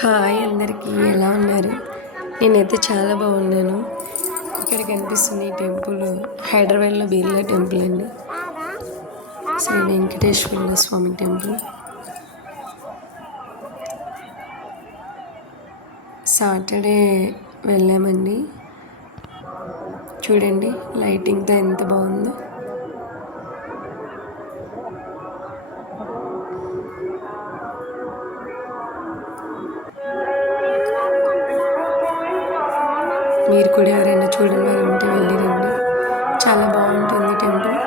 Hi అందరికీ ఎలా ఉన్నారు? నేనైతే చాలా బాగున్నాను. ఇక్కడ కనిపిస్తుంది ఈ టెంపుల్ హైదరాబాద్లో బిర్లా టెంపుల్ అండి. శ్రీ వెంకటేశ్వర స్వామి టెంపుల్. సాటర్డే వెళ్ళామండి. చూడండి లైటింగ్తో ఎంత బాగుందో. మీరు కూడా ఎవరైనా చూడని వాళ్ళు ఉంటే వెళ్ళి రండి. చాలా బాగుంటుంది టెంపుల్.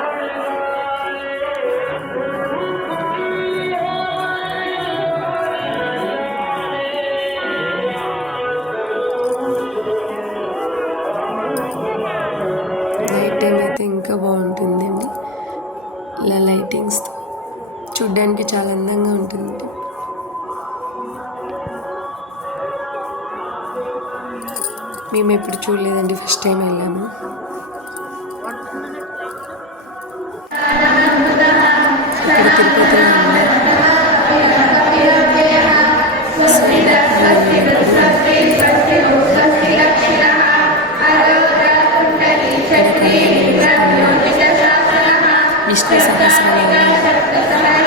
నైట్ టైం అయితే ఇంకా బాగుంటుందండి. ఇలా లైటింగ్స్తో చూడ్డానికి చాలా అందంగా ఉంటుంది. మేము ఎప్పుడు చూడలేదండి ఫస్ట్ టైం వెళ్ళాము. ఇక్కడ తిరుపతిలో ఉంది విష్ణు సహస్రం జరుగుతున్నాయి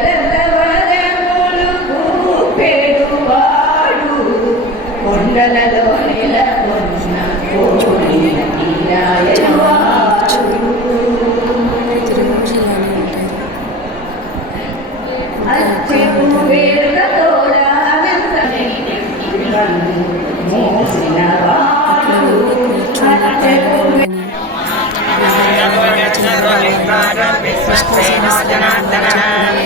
విష్ణు సహస్రనామాలు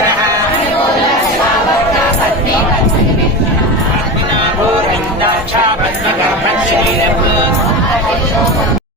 గోవింద